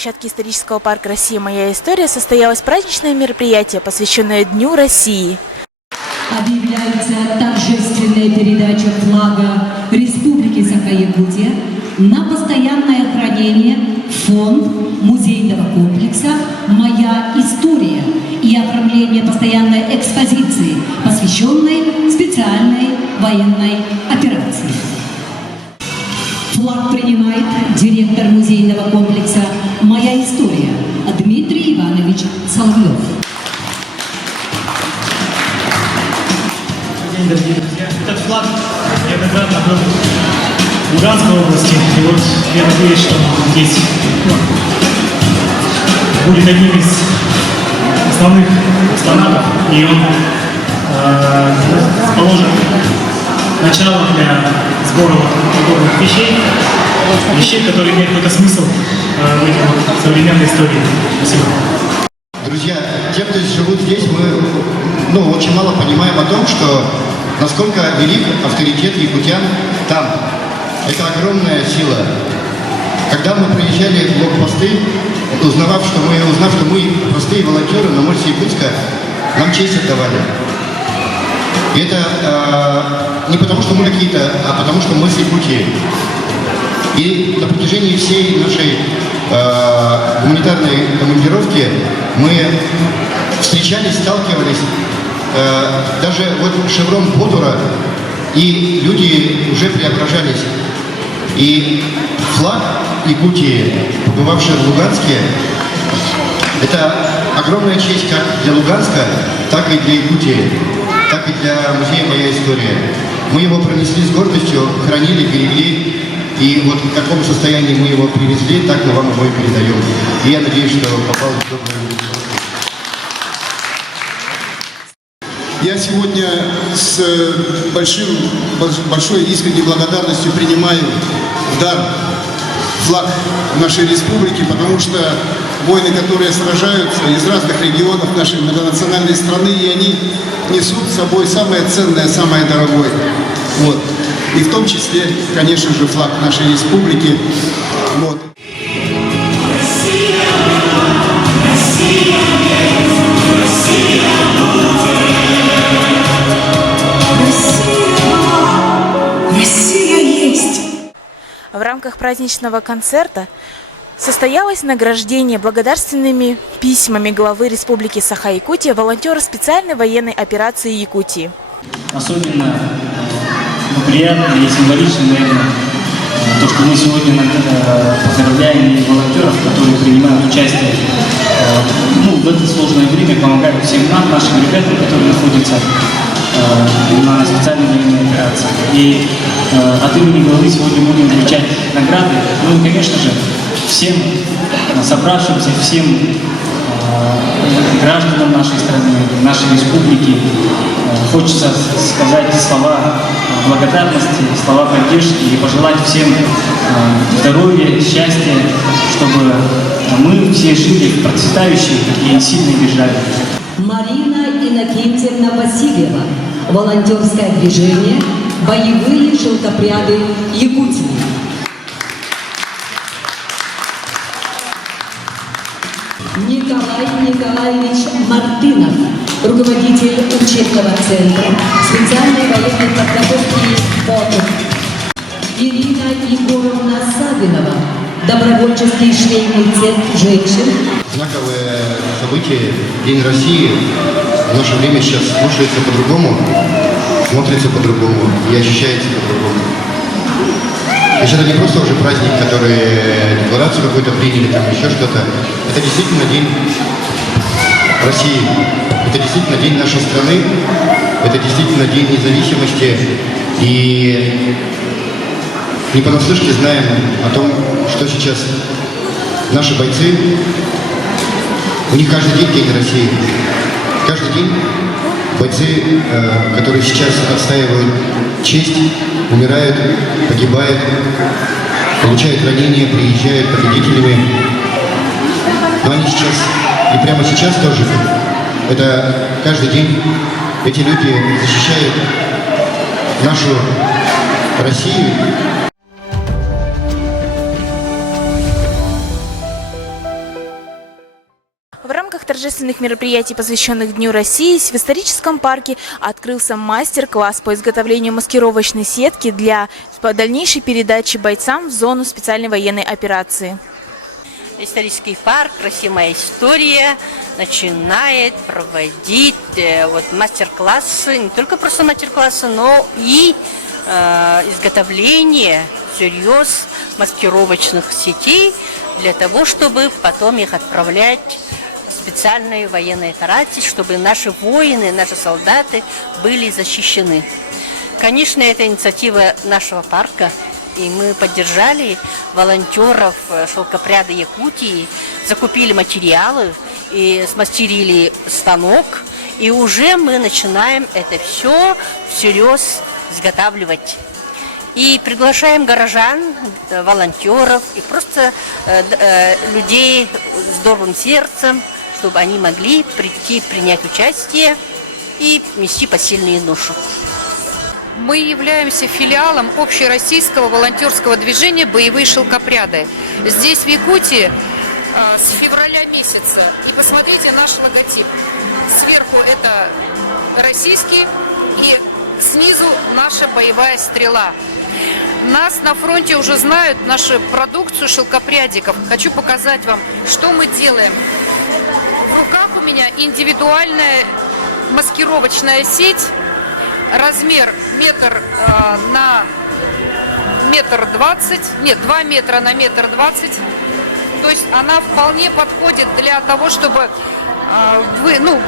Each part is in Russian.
площадке исторического парка «Россия. Моя история» состоялось праздничное мероприятие, посвященное Дню России. Объявляется торжественная передача флага Республики Саха-Якутия на постоянное хранение в фонд музейного комплекса «Моя история» и оформление постоянной экспозиции, посвященной специальной военной операции. Флаг принимает директор музейного комплекса «Моя история» Дмитрий Иванович Соловьев. Дорогие друзья, этот флаг неоднократно был в Луганской области, и вот я надеюсь, что здесь будет одним из основных экспонатов, и он положит начало для сбора подобных вещей, которые имеют какой-то смысл в этой современной истории. Спасибо. Друзья, те, кто живут здесь, мы очень мало понимаем о том, что насколько велик авторитет якутян там. Это огромная сила. Когда мы приезжали в блокпосты, узнав, что мы простые волонтеры на морсе Якутска, нам честь отдавали. И это не потому, что мы какие-то, а потому, что мы с Якутии. И на протяжении всей нашей гуманитарной командировки мы встречались, сталкивались. Даже вот шеврон Бодура, и люди уже преображались. И флаг Якутии, побывавший в Луганске, это огромная честь как для Луганска, так и для Якутии, так и для музея «Моя история». Мы его пронесли с гордостью, хранили, берегли, и вот в каком состоянии мы его привезли, так мы вам его и передаем. И я надеюсь, что попал в доброе руки. Я сегодня с большой искренней благодарностью принимаю в дар флаг нашей республики, потому что воины, которые сражаются из разных регионов нашей многонациональной страны, и они несут с собой самое ценное, самое дорогое. Вот. И в том числе, конечно же, флаг нашей республики. Вот. В рамках праздничного концерта состоялось награждение благодарственными письмами главы Республики Саха-Якутия волонтера специальной военной операции Якутии. Особенно приятно и символично, наверное, то, что мы сегодня поздравляем волонтеров, которые принимают участие в это сложное время, помогают всем нам, нашим ребятам, которые находятся на специальной военной операции. И от имени главы сегодня будем вручать награды. Ну и, конечно же, всем собравшимся, всем гражданам нашей страны, нашей республики хочется сказать слова благодарности, слова поддержки и пожелать всем здоровья, счастья, чтобы мы все жили в процветающей и сильной державе. Марина Иннокентьевна Васильева, волонтерское движение «Боевые желтопряды Якутии». Николай Николаевич Мартынов, руководитель учебного центра специальной военной подготовки ФОТО. Ирина Егоровна Савинова, добровольческий швейный цех женщин. Знаковое событие, День России, в наше время сейчас слушается по-другому, смотрится по-другому и ощущается по-другому. То есть это не просто уже праздник, который декларацию какую-то приняли, там еще что-то. Это действительно День России, это действительно День нашей страны, это действительно День независимости. И не понаслышке знаем о том, что сейчас наши бойцы, у них каждый день День России. Каждый день бойцы, которые сейчас отстаивают честь, умирают, погибают, получают ранения, приезжают победителями. Но они сейчас, и прямо сейчас тоже, это каждый день эти люди защищают нашу Россию. торжественных мероприятий, посвященных Дню России, в историческом парке открылся мастер-класс по изготовлению маскировочной сетки для дальнейшей передачи бойцам в зону специальной военной операции. Исторический парк «Россия. Моя история» начинает проводить мастер-классы, не только просто мастер-классы, но и изготовление всерьез маскировочных сетей для того, чтобы потом их отправлять в специальные военные операции, чтобы наши воины, наши солдаты были защищены. Конечно, это инициатива нашего парка. И мы поддержали волонтеров шелкопряда Якутии, закупили материалы и смастерили станок. И уже мы начинаем это все всерьез изготавливать. И приглашаем горожан, волонтеров и просто людей с добрым сердцем, чтобы они могли прийти, принять участие и нести посильную ношу. Мы являемся филиалом общероссийского волонтерского движения «Боевые шелкопряды». Здесь, в Якутии, с февраля месяца. И посмотрите наш логотип. Сверху это российский и снизу наша боевая стрела. Нас на фронте уже знают, нашу продукцию шелкопрядиков. Хочу показать вам, что мы делаем. В руках у меня индивидуальная маскировочная сеть. Размер метр на метр 20, нет, 2 метра на метр 20. То есть она вполне подходит для того, чтобы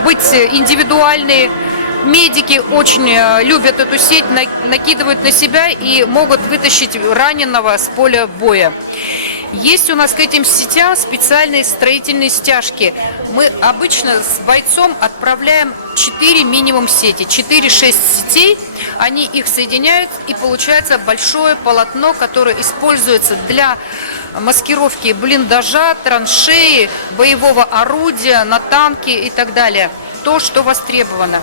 быть индивидуальной. Медики очень любят эту сеть, накидывают на себя и могут вытащить раненого с поля боя. Есть у нас к этим сетям специальные строительные стяжки. Мы обычно с бойцом отправляем 4 минимум сети, 4-6 сетей. Они их соединяют, и получается большое полотно, которое используется для маскировки блиндажа, траншеи, боевого орудия, на танке и так далее. То, что востребовано.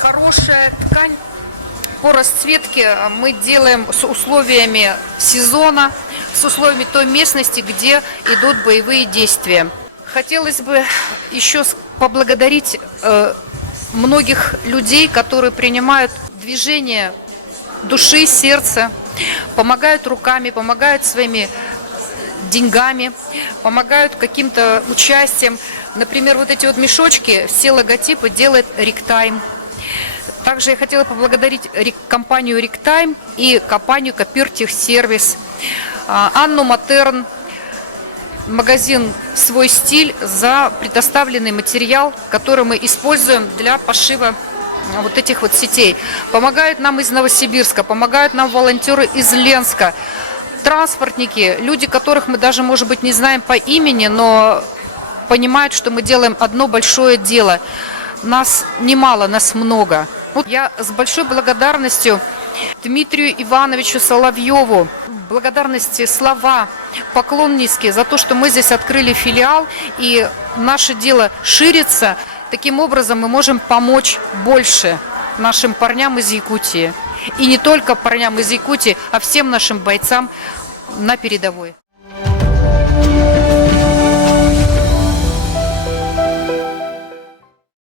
Хорошая ткань. По расцветке мы делаем с условиями сезона, с условиями той местности, где идут боевые действия. Хотелось бы еще поблагодарить многих людей, которые принимают движение души, сердца, помогают руками, помогают своими деньгами, помогают каким-то участием. Например, вот эти вот мешочки, все логотипы делает Риктайм. Также я хотела поблагодарить компанию Риктайм и компанию Копиртехсервис, Анну Матерн, магазин «Свой стиль» за предоставленный материал, который мы используем для пошива вот этих вот сетей. Помогают нам из Новосибирска, помогают нам волонтеры из Ленска, транспортники, люди, которых мы даже, может быть, не знаем по имени, но понимают, что мы делаем одно большое дело. Нас немало, нас много. Я с большой благодарностью Дмитрию Ивановичу Соловьеву, благодарности, слова, поклон низкий за то, что мы здесь открыли филиал, и наше дело ширится. Таким образом мы можем помочь больше нашим парням из Якутии. И не только парням из Якутии, а всем нашим бойцам на передовой.